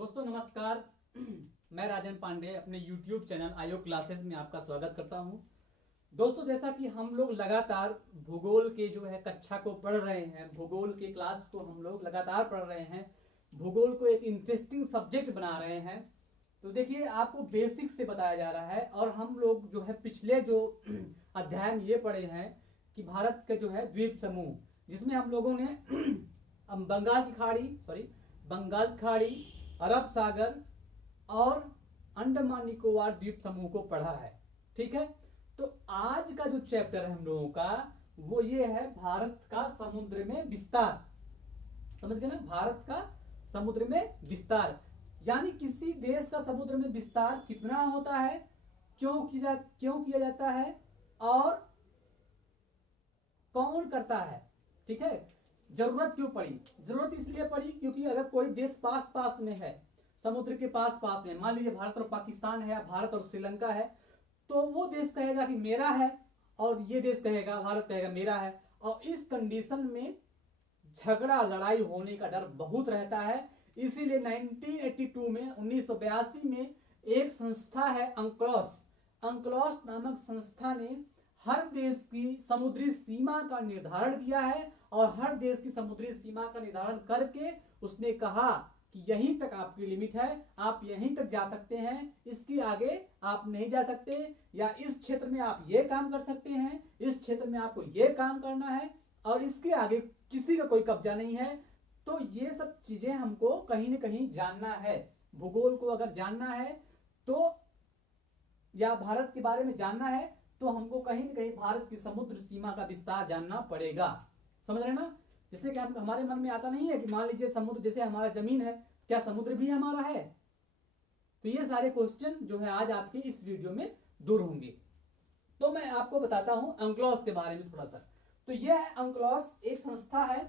दोस्तों नमस्कार। मैं राजन पांडे अपने YouTube चैनल आयो क्लासेस में आपका स्वागत करता हूं। दोस्तों जैसा कि हम लोग लगातार भूगोल के जो है कक्षा को पढ़ रहे हैं, भूगोल के क्लास को हम लोग लगातार पढ़ रहे हैं, भूगोल को एक इंटरेस्टिंग सब्जेक्ट बना रहे हैं। तो देखिए आपको बेसिक से बताया जा रहा है और हम लोग जो है पिछले जो अध्याय में ये पढ़े हैं कि भारत का जो है द्वीप समूह, जिसमें हम लोगों ने बंगाल की खाड़ी, अरब सागर और अंडमान निकोबार द्वीप समूह को पढ़ा है। ठीक है, तो आज का जो चैप्टर है हम लोगों का वो ये है भारत का समुद्र में विस्तार। समझ गए ना, भारत का समुद्र में विस्तार यानी किसी देश का समुद्र में विस्तार कितना होता है, क्यों किया जाता है और कौन करता है। ठीक है, जरूरत क्यों पड़ी? जरूरत इसलिए पड़ी क्योंकि अगर कोई देश पास पास में है, समुद्र के पास पास में, मान लीजिए भारत और पाकिस्तान है या भारत और श्रीलंका है, तो वो देश कहेगा कि मेरा है और ये देश कहेगा, भारत कहेगा मेरा है। और इस कंडीशन में झगड़ा लड़ाई होने का डर बहुत रहता है। इसीलिए 1982 में एक संस्था है अंक्लोस नामक संस्था ने हर देश की समुद्री सीमा का निर्धारण किया है और हर देश की समुद्री सीमा का निर्धारण करके उसने कहा कि यहीं तक आपकी लिमिट है, आप यहीं तक जा सकते हैं, इसके आगे आप नहीं जा सकते, या इस क्षेत्र में आप ये काम कर सकते हैं, इस क्षेत्र में आपको ये काम करना है और इसके आगे किसी का कोई कब्जा नहीं है। तो ये सब चीजें हमको कहीं ना कहीं जानना है। भूगोल को अगर जानना है तो, या भारत के बारे में जानना है तो हमको कहीं ना कहीं भारत की समुद्र सीमा का विस्तार जानना पड़ेगा। समझ रहे ना? जैसे कि हमारे मन में आता नहीं है कि मान लीजिए समुद्र जैसे हमारा जमीन है, क्या समुद्र भी हमारा है? तो ये सारे क्वेश्चन जो है आज आपके इस वीडियो में दूर होंगे। तो मैं आपको बताता हूं अंक्लोस के बारे में थोड़ा सा। तो यह है अंक्लोस, एक संस्था है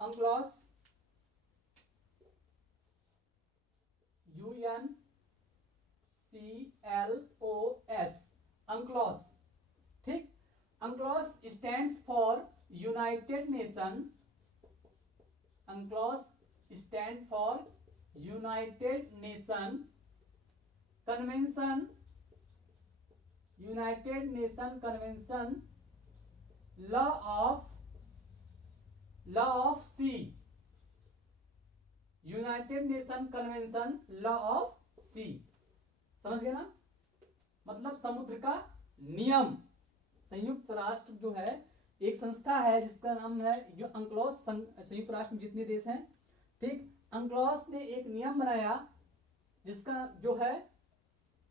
अंक्लोस, UNCLOS, अंक्लोस। ठीक, अंक्लोस stands for United nation, अंक्लोस stand for United nation convention, United nation convention law of C, United nation convention law of सी। समझ गए ना? मतलब समुद्र का नियम। संयुक्त राष्ट्र जो है एक संस्था है जिसका नाम है अंक्लोस, संयुक्त राष्ट्र में जितने देश हैं, ठीक, अंक्लोस ने एक नियम बनाया जिसका जो है,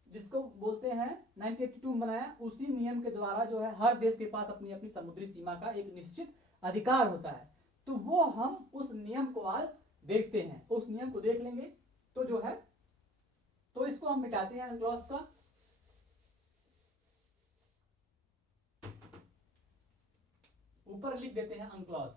जिसको बोलते हैं 1982 में बनाया। उसी नियम के द्वारा जो है हर देश के पास अपनी अपनी समुद्री सीमा का एक निश्चित अधिकार होता है। तो वो हम उस नियम को आज देखते हैं, उस नियम को देख लेंगे तो जो है, तो इसको हम मिटाते हैं अंक्लोस का। ऊपर लिख देते हैं अंक्लोस।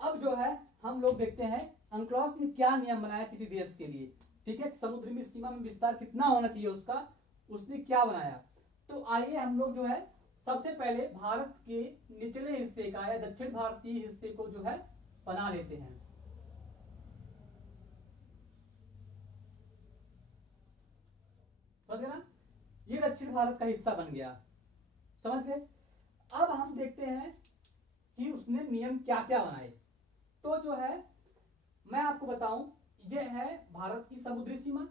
अब जो है हम लोग देखते हैं अंक्लोस ने क्या नियम बनाया किसी देश के लिए। ठीक है, समुद्र में सीमा में विस्तार कितना होना चाहिए उसका, उसने क्या बनाया। तो आइए हम लोग जो है सबसे पहले भारत के निचले हिस्से का या दक्षिण भारतीय हिस्से को जो है बना लेते हैं। समझ गए ना? ये दक्षिण भारत का हिस्सा बन गया। समझ गए? अब हम देखते हैं कि उसने नियम क्या क्या बनाए। तो जो है मैं आपको बताऊं, ये है भारत की समुद्री सीमा।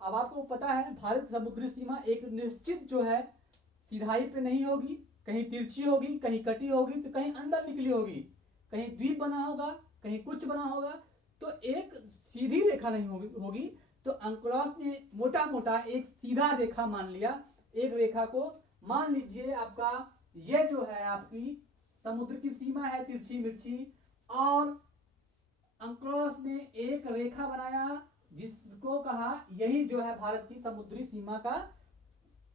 अब आपको पता है भारत की समुद्री सीमा एक निश्चित जो है सीधाई पे नहीं होगी, कहीं तिरछी होगी, कहीं कटी होगी, तो कहीं अंदर निकली होगी, कहीं द्वीप बना होगा, कहीं कुछ बना होगा, तो एक सीधी रेखा नहीं होगी। तो अंक्लोस ने मोटा मोटा एक सीधा रेखा मान लिया। एक रेखा को मान लीजिए आपका ये जो है आपकी समुद्र की सीमा है तिरछी मिर्ची, और अंक्लोस ने एक रेखा बनाया जिसको कहा यही जो है भारत की समुद्री सीमा का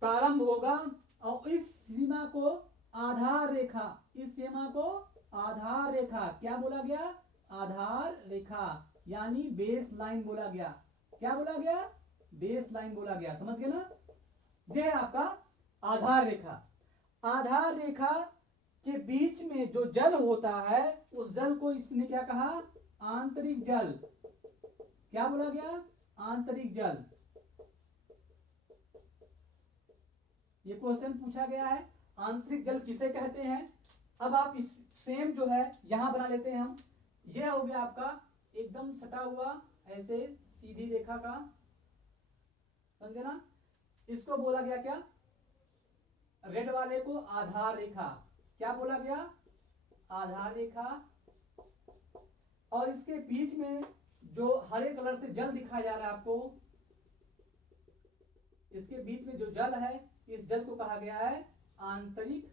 प्रारंभ होगा। और इस सीमा को आधार रेखा, इस सीमा को आधार रेखा क्या बोला गया? आधार रेखा यानी बेस लाइन बोला गया। क्या बोला गया? बेस लाइन बोला गया। समझ गए ना? ये है आपका आधार रेखा। आधार रेखा के बीच में जो जल होता है उस जल को इसने क्या कहा, आंतरिक जल। क्या बोला गया, आंतरिक जल। ये क्वेश्चन पूछा गया है, आंतरिक जल किसे कहते हैं। अब आप इस सेम जो है यहां बना लेते हैं हम। ये हो गया आपका एकदम सटा हुआ ऐसे सीधी रेखा का, समझे ना। इसको बोला गया क्या, रेड वाले को आधार रेखा। क्या बोला गया, आधार रेखा। और इसके बीच में जो हरे कलर से जल दिखाया जा रहा है आपको, इसके बीच में जो जल है इस जल को कहा गया है आंतरिक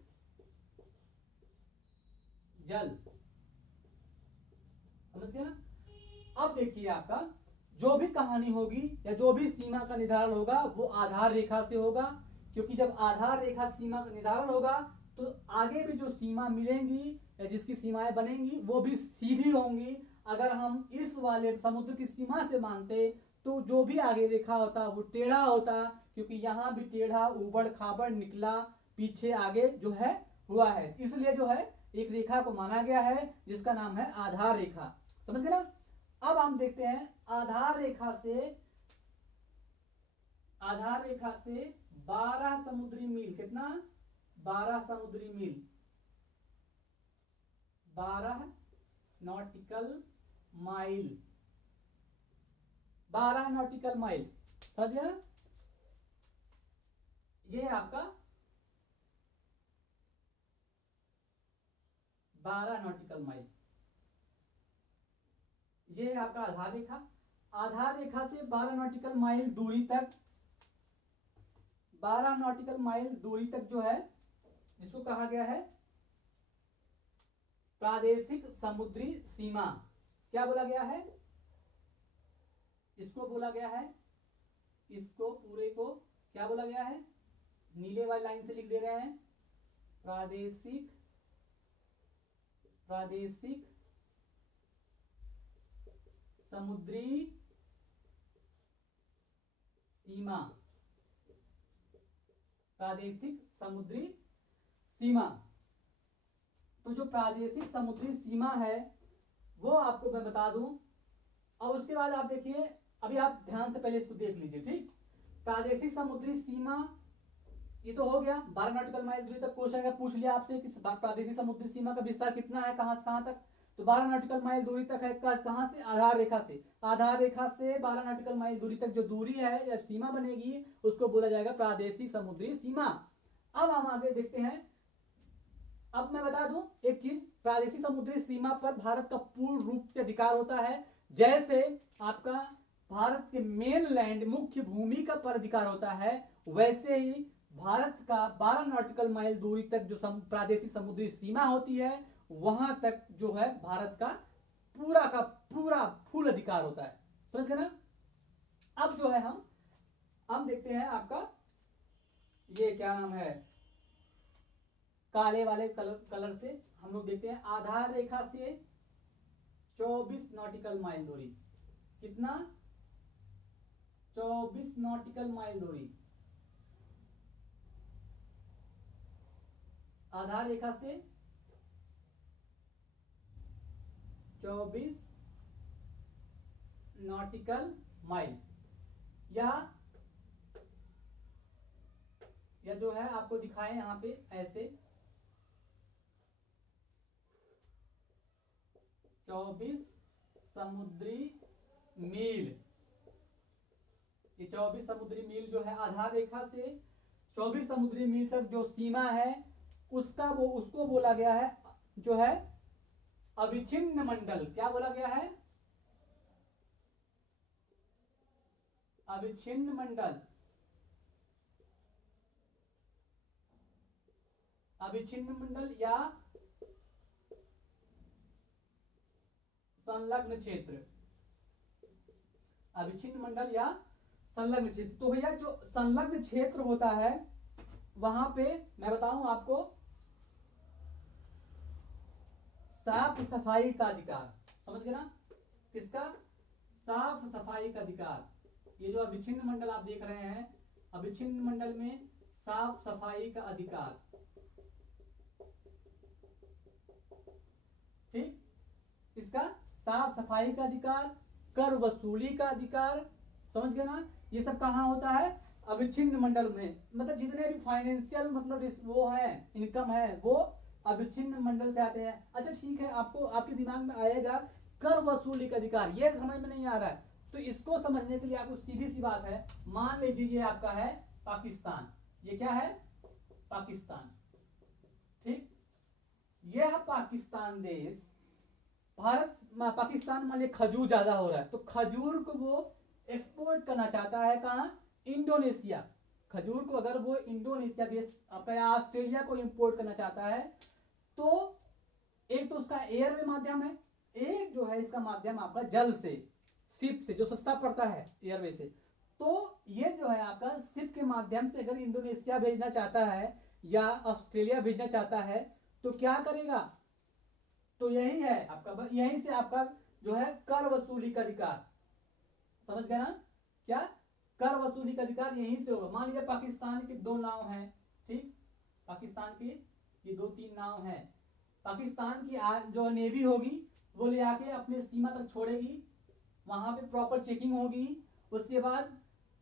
जल। समझ गए ना। अब देखिए आपका जो भी कहानी होगी या जो भी सीमा का निर्धारण होगा वो आधार रेखा से होगा, क्योंकि जब आधार रेखा सीमा का निर्धारण होगा तो आगे भी जो सीमा मिलेंगी या जिसकी सीमाएं बनेंगी वो भी सीधी होंगी। अगर हम इस वाले समुद्र की सीमा से मानते तो जो भी आगे रेखा होता वो टेढ़ा होता, क्योंकि यहाँ भी टेढ़ा उबड़ खाबड़ निकला पीछे आगे जो है हुआ है, इसलिए जो है एक रेखा को माना गया है जिसका नाम है आधार रेखा। समझ गए ना। अब हम देखते हैं आधार रेखा से 12 समुद्री मील, कितना, 12 समुद्री मील, 12 नॉटिकल माइल, 12 नॉटिकल माइल। समझ गया। ये है आपका 12 नॉटिकल माइल। ये है आपका आधार रेखा। आधार रेखा से 12 नॉटिकल माइल दूरी तक, 12 नॉटिकल माइल दूरी तक जो है जिसको कहा गया है प्रादेशिक समुद्री सीमा। क्या बोला गया है, इसको बोला गया है, इसको पूरे को क्या बोला गया है, नीले वाली लाइन से लिख दे रहे हैं, प्रादेशिक समुद्री सीमा, प्रादेशिक समुद्री सीमा। तो जो प्रादेशिक समुद्री सीमा है वो आपको मैं बता दूं। और उसके बाद आप देखिए, अभी आप ध्यान से पहले इसको देख लीजिए, ठीक। प्रादेशिक समुद्री सीमा ये तो हो गया, 12 नॉटिकल माइल दूरी तक क्वेश्चन अगर पूछ लिया आपसे कि प्रादेशिक समुद्री सीमा का विस्तार कितना है, कहां से कहां तक, तो 12 नॉटिकल माइल दूरी तक है। कहां से, आधार रेखा से। आधार रेखा से 12 नॉटिकल माइल दूरी तक जो दूरी है या सीमा बनेगी उसको बोला जाएगा प्रादेशिक समुद्री सीमा। अब हम आगे देखते हैं। अब मैं बता दूं एक चीज, प्रादेशिक समुद्री सीमा पर भारत का पूर्ण रूप से अधिकार होता है। जैसे आपका भारत के मेन लैंड मुख्य भूमि का पर अधिकार होता है, वैसे ही भारत का 12 नॉटिकल माइल दूरी तक जो प्रादेशिक समुद्री सीमा होती है वहां तक जो है भारत का पूरा फुल अधिकार होता है। समझ गए ना। अब जो है हम देखते हैं आपका ये क्या नाम है, काले वाले कलर से हम लोग देखते हैं आधार रेखा से 24 नॉटिकल माइल दूरी। कितना, 24 नॉटिकल माइल दूरी आधार रेखा से 24 नॉटिकल माइल। या जो है आपको दिखाएं यहां पे ऐसे 24 समुद्री मील। ये 24 समुद्री मील जो है आधार रेखा से 24 समुद्री मील तक जो सीमा है उसको बोला गया है जो है अविच्छिन्न मंडल। क्या बोला गया है, अविच्छिन्न मंडल। अविच्छिन्न मंडल या संलग्न क्षेत्र, अविच्छिन्न मंडल या संलग्न क्षेत्र। तो भैया जो संलग्न क्षेत्र होता है वहां पे मैं बताऊं आपको साफ सफाई का अधिकार। समझ गए ना, किसका, साफ सफाई का अधिकार। ये जो अविच्छिन्न मंडल आप देख रहे हैं, अविच्छिन्न मंडल में साफ सफाई का अधिकार, ठीक, इसका साफ सफाई का अधिकार, कर वसूली का अधिकार, समझ गए ना। ये सब कहाँ होता है, अविच्छिन्न मंडल में, मतलब जितने भी फाइनेंशियल मतलब वो है, इनकम है, वो अविच्छिन्न मंडल से आते हैं। अच्छा ठीक है, आपको आपके दिमाग में आएगा कर वसूली का अधिकार, ये समझ में नहीं आ रहा है, तो इसको समझने के लिए आपको सीधी सी बात है, मान लीजिए आपका है पाकिस्तान, ये क्या है, पाकिस्तान, ठीक, यह पाकिस्तान देश, भारत पाकिस्तान मान लिया खजूर ज्यादा हो रहा है, तो खजूर को वो एक्सपोर्ट करना चाहता है कहाँ, इंडोनेशिया। खजूर को अगर वो इंडोनेशिया देश आपका ऑस्ट्रेलिया को इंपोर्ट करना चाहता है, तो एक तो उसका एयर वे माध्यम है, एक जो है इसका माध्यम आपका जल से, शिप से, जो सस्ता पड़ता है एयरवे से। तो ये जो है आपका शिप के माध्यम से अगर इंडोनेशिया भेजना चाहता है या ऑस्ट्रेलिया भेजना चाहता है, तो क्या करेगा, तो यही है आपका, यहीं से आपका जो है कर वसूली का अधिकार, समझ गए ना, क्या कर वसूली का अधिकार यहीं से होगा। मान लीजिए पाकिस्तान की 2 नाव हैं, ठीक, पाकिस्तान की ये 2-3 नाव हैं, पाकिस्तान की जो नेवी होगी वो ले आके अपने सीमा तक छोड़ेगी, वहां पे प्रॉपर चेकिंग होगी, उसके बाद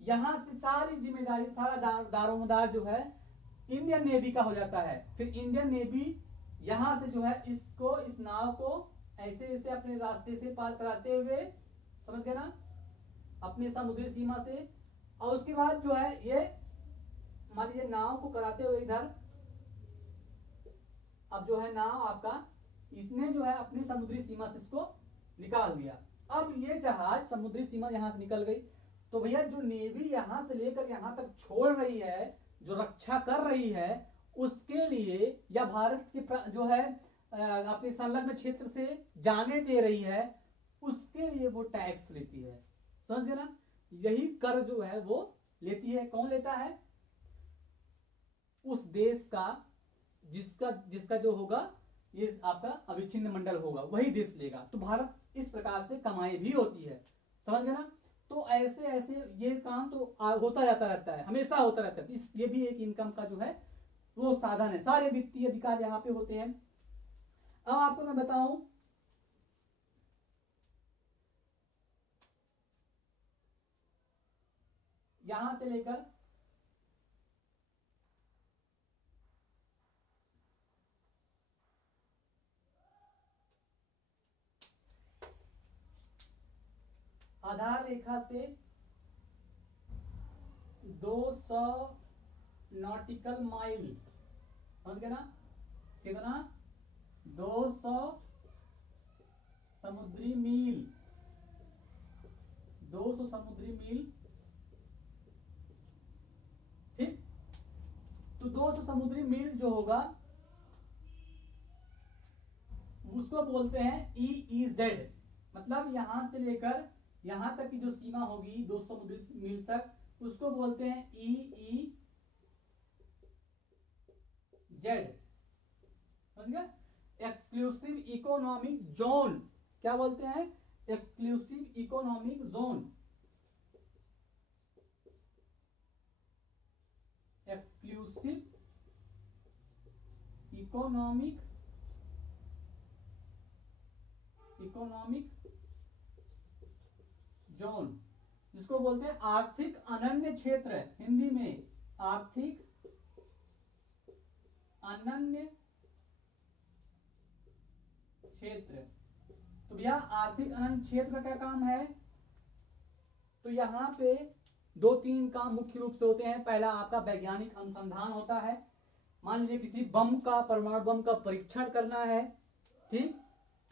यहां से सारी जिम्मेदारी, सारा दारोमदार जो है इंडियन नेवी का हो जाता है। फिर इंडियन नेवी यहां से जो है इसको, इस नाव को ऐसे ऐसे अपने रास्ते से पार कराते हुए, समझ गए ना, अपनी समुद्री सीमा से, और उसके बाद जो है ये मान लीजिए नाव को कराते हुए इधर, अब जो है नाव आपका, इसने जो है अपनी समुद्री सीमा से इसको निकाल दिया। अब ये जहाज समुद्री सीमा यहां से निकल गई, तो भैया जो नेवी यहां से लेकर यहां तक छोड़ रही है, जो रक्षा कर रही है, उसके लिए, या भारत के जो है अपने संलग्न क्षेत्र से जाने दे रही है, उसके लिए वो टैक्स लेती है, समझ गए ना। यही कर जो है वो लेती है, कौन लेता है, उस देश का जिसका जिसका जो होगा ये आपका अविच्छिन्न मंडल होगा, वही देश लेगा। तो भारत इस प्रकार से कमाई भी होती है, समझ गए ना। तो ऐसे ऐसे ये काम तो होता जाता रहता है, हमेशा होता रहता है। ये भी एक इनकम का जो है वो साधन है। सारे वित्तीय अधिकार यहाँ पे होते हैं। अब आपको मैं बताऊं, यहां से लेकर आधार रेखा से 200 नॉटिकल माइल, समझ गए ना, कितना, 200 समुद्री मील, 200 समुद्री मील, ठीक। तो 200 समुद्री मील जो होगा उसको बोलते हैं EEZ, मतलब यहां से लेकर यहां तक की जो सीमा होगी 200 समुद्री मील तक, उसको बोलते हैं EEZ, समझ गए। एक्सक्लूसिव इकोनॉमिक जोन, क्या बोलते हैं, exclusive economic zone, exclusive economic zone, जिसको बोलते हैं आर्थिक अनन्य क्षेत्र, हिंदी में आर्थिक अनन्य क्षेत्र। तो भैया आर्थिक अनन्य क्षेत्र का क्या काम है, तो यहाँ पे 2-3 काम मुख्य रूप से होते हैं। पहला आपका वैज्ञानिक अनुसंधान होता है, मान लीजिए किसी बम का, परमाणु बम का परीक्षण करना है, ठीक,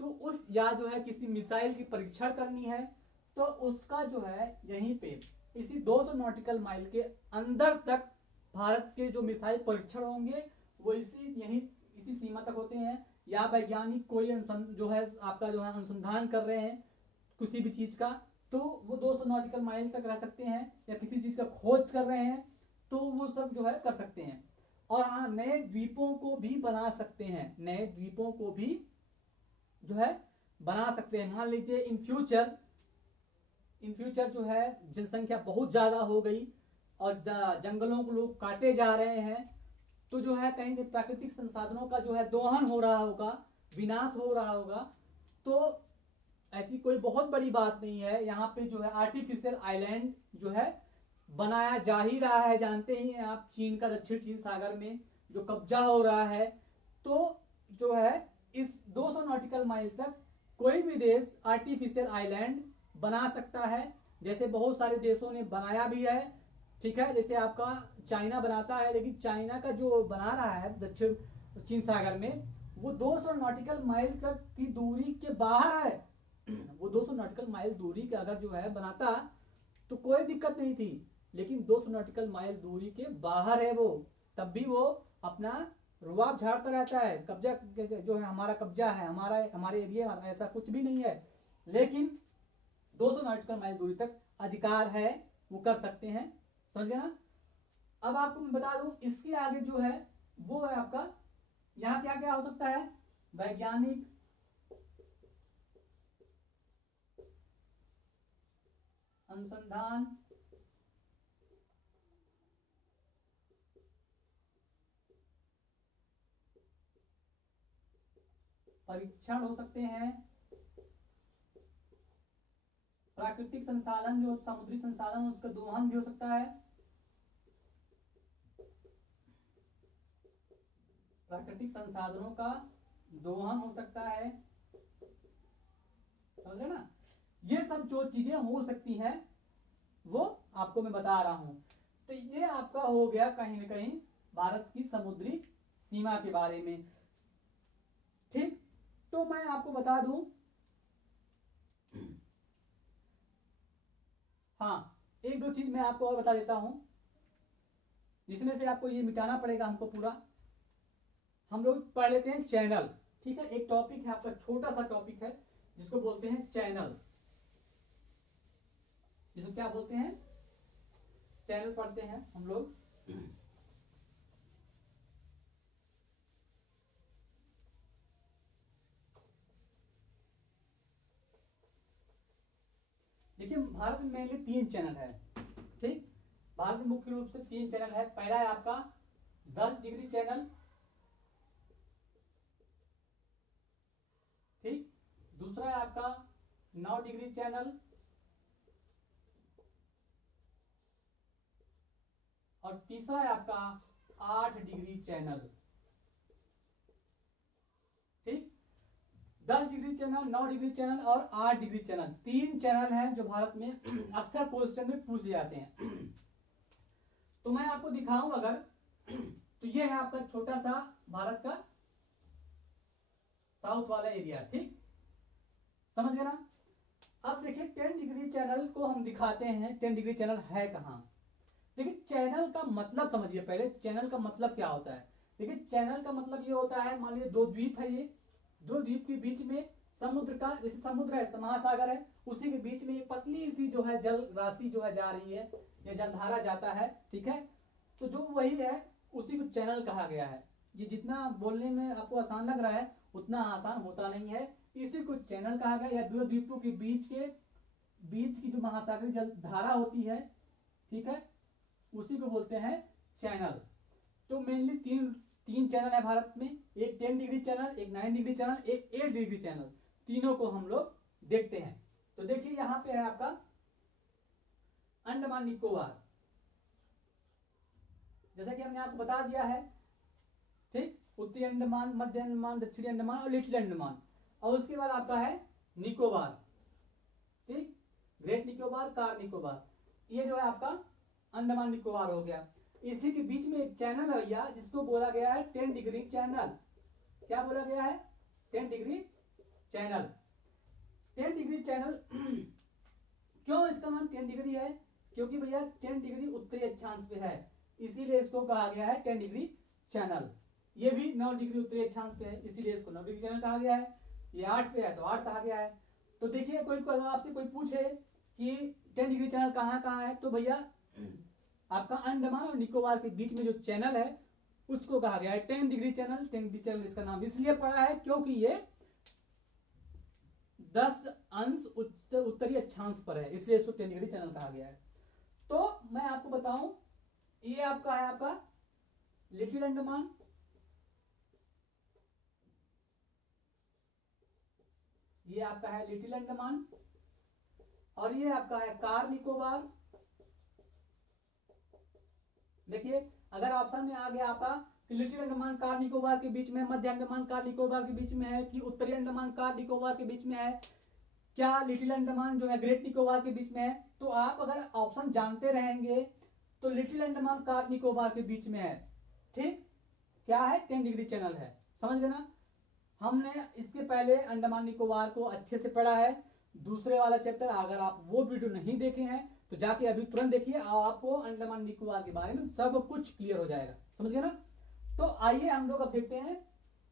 तो उस, या जो है किसी मिसाइल की परीक्षण करनी है, तो उसका जो है यहीं पे इसी 200 नॉटिकल माइल के अंदर तक भारत के जो मिसाइल परीक्षण होंगे वो इसी सीमा तक होते हैं। या वैज्ञानिक कोई जो है आपका जो है अनुसंधान कर रहे हैं किसी भी चीज का, तो वो 200 नॉटिकल माइल तक रह सकते हैं। या किसी चीज का खोज कर रहे हैं तो वो सब जो है कर सकते हैं। और हाँ, नए द्वीपों को भी बना सकते हैं, नए द्वीपों को भी जो है बना सकते हैं। मान लीजिए इन फ्यूचर जो है जनसंख्या बहुत ज्यादा हो गई और जंगलों को लोग काटे जा रहे हैं, तो जो है कहीं प्राकृतिक संसाधनों का जो है दोहन हो रहा होगा, विनाश हो रहा होगा। तो ऐसी कोई बहुत बड़ी बात नहीं है, यहाँ पे जो है आर्टिफिशियल आइलैंड जो है बनाया जा ही रहा है। जानते ही हैं आप, चीन का दक्षिण चीन सागर में जो कब्जा हो रहा है, तो जो है इस 200 नॉटिकल माइल तक कोई भी देश आर्टिफिशियल आइलैंड बना सकता है, जैसे बहुत सारे देशों ने बनाया भी है। ठीक है, जैसे आपका चाइना बनाता है, लेकिन चाइना का जो बना रहा है दक्षिण चीन सागर में, वो 200 नॉटिकल माइल तक की दूरी के बाहर है। वो 200 नॉटिकल माइल दूरी के अगर जो है बनाता तो कोई दिक्कत नहीं थी, लेकिन 200 नॉटिकल माइल दूरी के बाहर है वो, तब भी वो अपना रुआब झाड़ता रहता है, कब्जा जो है हमारा कब्जा है, हमारे एरिया में ऐसा कुछ भी नहीं है। लेकिन 200 नॉटिकल माइल दूरी तक अधिकार है, वो कर सकते हैं। समझ गए ना। अब आपको मैं बता दूं, इसके आगे जो है वो है आपका, यहाँ क्या क्या हो सकता है, वैज्ञानिक, अनुसंधान, परीक्षण हो सकते हैं, प्राकृतिक संसाधन जो समुद्री संसाधन उसका दोहन भी हो सकता है, प्राकृतिक संसाधनों का दोहन हो सकता है। समझ रहे ना। ये सब जो चीजें हो सकती हैं वो आपको मैं बता रहा हूं। तो ये आपका हो गया कहीं ना कहीं भारत की समुद्री सीमा के बारे में। ठीक, तो मैं आपको बता दूं, हाँ एक दो चीज मैं आपको और बता देता हूं, जिसमें से आपको ये मिटाना पड़ेगा हमको पूरा। हम लोग पढ़ लेते हैं चैनल। ठीक है, एक टॉपिक है आपका, छोटा सा टॉपिक है जिसको बोलते हैं चैनल, जिसको क्या बोलते हैं, चैनल पढ़ते हैं हम लोग। देखिए भारत में मेनली 3 चैनल है। ठीक, भारत में मुख्य रूप से 3 चैनल है। पहला है आपका 10 डिग्री चैनल, ठीक, दूसरा है आपका 9 डिग्री चैनल, और तीसरा है आपका 8 डिग्री चैनल। ठीक, 10 डिग्री चैनल, 9 डिग्री चैनल और 8 डिग्री चैनल, 3 चैनल हैं जो भारत में अक्सर क्वेश्चन में पूछ जाते हैं। तो मैं आपको दिखाऊं अगर, तो ये है आपका छोटा सा भारत का साउथ वाला एरिया। ठीक, समझ गए ना। अब देखिए 10 डिग्री चैनल को हम दिखाते हैं, 10 डिग्री चैनल है कहां। देखिए चैनल का मतलब समझिए पहले, चैनल का मतलब क्या होता है। देखिए चैनल का मतलब ये होता है, मान लीजिए 2 द्वीप है, ये 2 द्वीप के बीच में समुद्र का, जैसे समुद्र है, महासागर है, उसी के बीच में एक पतली सी जो है जल राशि जो है जा रही है, या जलधारा जाता है। ठीक है, तो जो वही है उसी को चैनल कहा गया है। ये जितना बोलने में आपको आसान लग रहा है उतना आसान होता नहीं है, इसी को चैनल कहा गया। या 2 द्वीपों के बीच की जो महासागरीय जल धारा होती है, ठीक है, उसी को बोलते हैं चैनल। तो मेनली तीन चैनल है भारत में, एक 10 डिग्री चैनल, एक 9 डिग्री चैनल, एक 8 डिग्री चैनल, तीनों को हम लोग देखते हैं। तो देखिए यहां पे है आपका अंडमान निकोबार, जैसा कि हमने आपको बता दिया है। ठीक, उत्तरी अंडमान, मध्य अंडमान, दक्षिणी अंडमान और लिटिल अंडमान, और उसके बाद आपका है निकोबार। ठीक, ग्रेट निकोबार, कार निकोबार, ये जो है आपका अंडमान निकोबार हो गया। इसी के बीच में एक चैनल है भैया, जिसको बोला गया है 10 डिग्री चैनल। क्या बोला गया है, 10 डिग्री चैनल। 10 डिग्री चैनल क्यों इसका नाम 10 डिग्री है, क्योंकि भैया 10 डिग्री उत्तरी अक्षांश पे है, इसीलिए इसको कहा गया है 10 डिग्री चैनल। ये भी 9 डिग्री उत्तरी अक्षांश पे है, इसीलिए इसको 9 डिग्री चैनल कहा गया है। ये 8 पे है तो 8 कहा गया है। तो देखिए कोई आपसे कोई पूछे कि 10 डिग्री चैनल कहाँ कहाँ है, तो भैया आपका अंडमान और निकोबार के बीच में जो चैनल है उसको कहा गया है 10 डिग्री चैनल। 10 डिग्री चैनल इसका नाम इसलिए पड़ा है क्योंकि ये 10 अंश उत्तरी अक्षांश पर है, इसलिए इसको 10 डिग्री चैनल कहा गया है। तो मैं आपको बताऊं ये आपका है आपका लिटिल अंडमान, ये आपका है लिटिल अंडमान, और ये आपका है कार निकोबार। देखिए अगर ऑप्शन में आ गया आपका कि लिटिल अंडमान कार निकोबार के बीच में, मध्य अंडमान कार निकोबार के बीच में है, कि उत्तरी अंडमान कार निकोबार के बीच में है, क्या लिटिल अंडमान जो है ग्रेट निकोबार के बीच में है, तो आप अगर ऑप्शन जानते रहेंगे तो लिटिल अंडमान कार निकोबार के बीच में है। ठीक, क्या है 10 डिग्री चैनल है, समझ गए ना। हमने इसके पहले अंडमान निकोबार को अच्छे से पढ़ा है, दूसरे वाला चैप्टर, अगर आप वो वीडियो नहीं देखे हैं तो जाके अभी तुरंत देखिए, आपको अंडमान निकोबार के बारे में सब कुछ क्लियर हो जाएगा, समझ गए ना। तो आइए हम लोग अब देखते हैं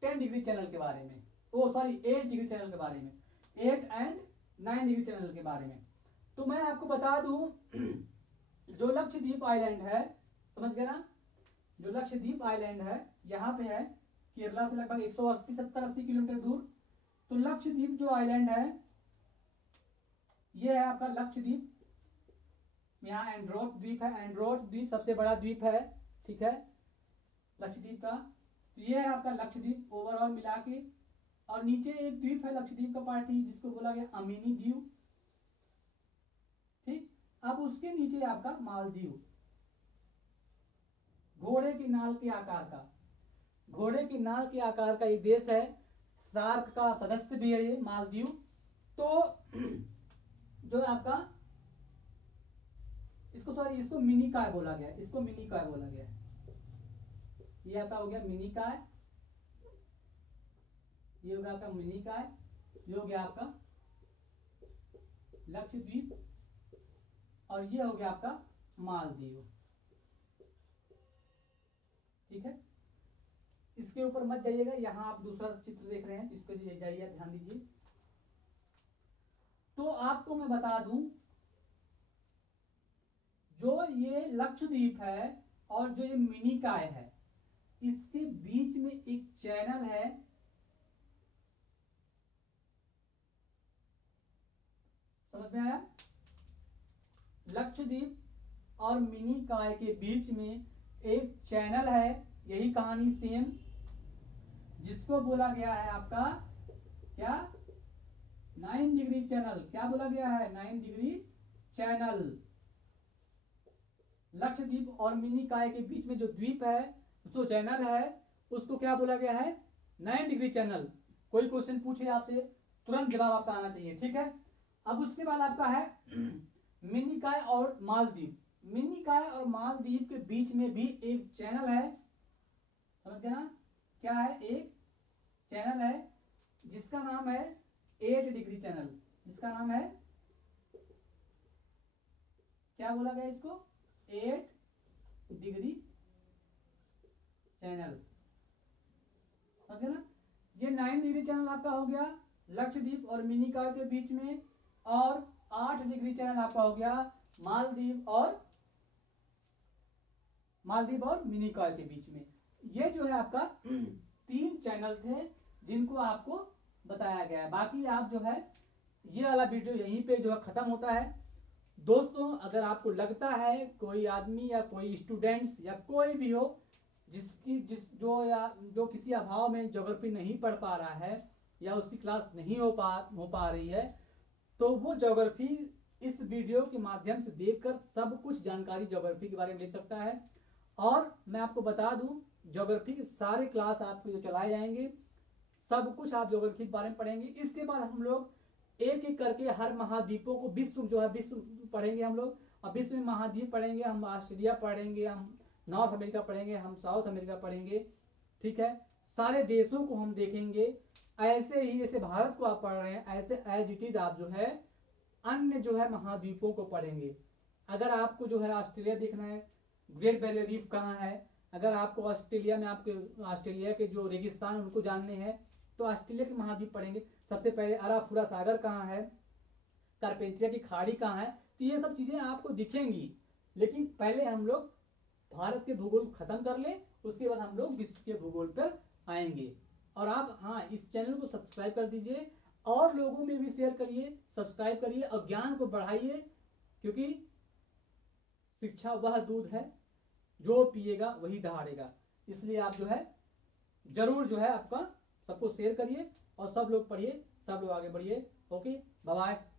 10 डिग्री चैनल के बारे में, ओ सॉरी 8 डिग्री चैनल के बारे में, 8 एंड 9 डिग्री चैनल के बारे में। तो मैं आपको बता दूं जो लक्षद्वीप आइलैंड है, समझ गए ना, जो लक्षद्वीप आइलैंड है यहाँ पे है केरला से लगभग 180-70-80 किलोमीटर दूर। तो लक्षद्वीप जो आइलैंड है ये है आपका लक्षद्वीप। यहाँ एंड्रोथ द्वीप है, एंड्रोथ द्वीप सबसे बड़ा द्वीप है, ठीक है, लक्षद्वीप का। तो ये है आपका लक्षद्वीप ओवरऑल मिला के, और नीचे एक द्वीप है लक्षद्वीप का पार्ट ही जिसको बोला गया अमीनी द्वीप। ठीक, अब उसके नीचे आपका मालदीव, घोड़े की नाल के आकार का, घोड़े की नाल के आकार का एक देश है, सार्क का सदस्य भी है ये मालदीव। तो जो आपका इसको सॉरी इसको मिनिकॉय बोला गया, इसको मिनिकॉय बोला गया। ये आपका हो गया मिनिकॉय, ये हो गया आपका मिनिकॉय, ये हो गया आपका लक्षद्वीप, और ये हो गया आपका मालदीव। ठीक है, इसके ऊपर मत जाइएगा, यहां आप दूसरा चित्र देख रहे हैं तो इस पर जाइए, ध्यान दीजिए। तो आपको मैं बता दूं जो ये लक्षद्वीप है और जो ये मिनिकॉय है इसके बीच में एक चैनल है, समझ में आया। लक्षद्वीप और मिनिकॉय के बीच में एक चैनल है, यही कहानी सेम, जिसको बोला गया है आपका क्या 9 डिग्री चैनल। क्या बोला गया है 9 डिग्री चैनल। लक्षद्वीप और मिनिकॉय के बीच में जो द्वीप है जो चैनल है उसको क्या बोला गया है 9 डिग्री चैनल। कोई क्वेश्चन पूछे आपसे तुरंत जवाब आपका आना चाहिए, ठीक है। अब उसके बाद आपका है मिनिकॉय और मालदीव। मिनिकॉय और मालदीव के बीच में भी एक चैनल है, समझ गए ना, क्या है एक चैनल है जिसका नाम है 8 डिग्री चैनल। जिसका नाम है क्या बोला गया इसको 8 डिग्री चैनल, समझ गए ना। ये 9 डिग्री चैनल आपका हो गया लक्षद्वीप और मिनिकॉय के बीच में, और 8 डिग्री चैनल आपका हो गया मालदीव और मिनिकॉय के बीच में। ये जो है आपका 3 चैनल थे जिनको आपको बताया गया है। बाकी आप जो है ये वाला वीडियो यहीं पे जो है खत्म होता है। दोस्तों अगर आपको लगता है कोई आदमी या कोई स्टूडेंट्स या कोई भी हो जो किसी अभाव में ज्योग्राफी नहीं पढ़ पा रहा है या उसकी क्लास नहीं हो पा रही है, तो वो ज्योग्राफी इस वीडियो के माध्यम से देखकर सब कुछ जानकारी ज्योग्राफी के बारे में ले सकता है। और मैं आपको बता दूं ज्योग्राफी के सारे क्लास आपके जो चलाए जाएंगे, सब कुछ आप ज्योग्राफी के बारे में पढ़ेंगे। इसके बाद हम लोग एक एक करके हर महाद्वीपों को विश्व पढ़ेंगे हम लोग, और विश्व में महाद्वीप पढ़ेंगे, हम ऑस्ट्रेलिया पढ़ेंगे, हम नॉर्थ अमेरिका पढ़ेंगे, हम साउथ अमेरिका पढ़ेंगे, ठीक है। सारे देशों को हम देखेंगे। ऐसे ही जैसे भारत को आप पढ़ रहे हैं ऐसे एज इट इज आप जो है अन्य जो है महाद्वीपों को पढ़ेंगे। अगर आपको जो है ऑस्ट्रेलिया देखना है, ग्रेट बैरियर रीफ कहाँ है, अगर आपको ऑस्ट्रेलिया में आपके ऑस्ट्रेलिया के जो रेगिस्तान उनको जानने हैं तो ऑस्ट्रेलिया के महाद्वीप पढ़ेंगे। सबसे पहले अराफुरा सागर कहाँ है, कारपेंटिया की खाड़ी कहाँ है, तो ये सब चीजें आपको दिखेंगी। लेकिन पहले हम लोग भारत के भूगोल खत्म कर ले, उसके बाद हम लोग विश्व के भूगोल पर आएंगे। और आप हाँ इस चैनल को सब्सक्राइब कर दीजिए और लोगों में भी शेयर करिए, सब्सक्राइब करिए और ज्ञान को बढ़ाइए, क्योंकि शिक्षा वह दूध है जो पिएगा वही दहाड़ेगा। इसलिए आप जो है जरूर जो है आपका सबको शेयर करिए और सब लोग पढ़िए, सब लोग आगे बढ़िए। Okay, bye bye.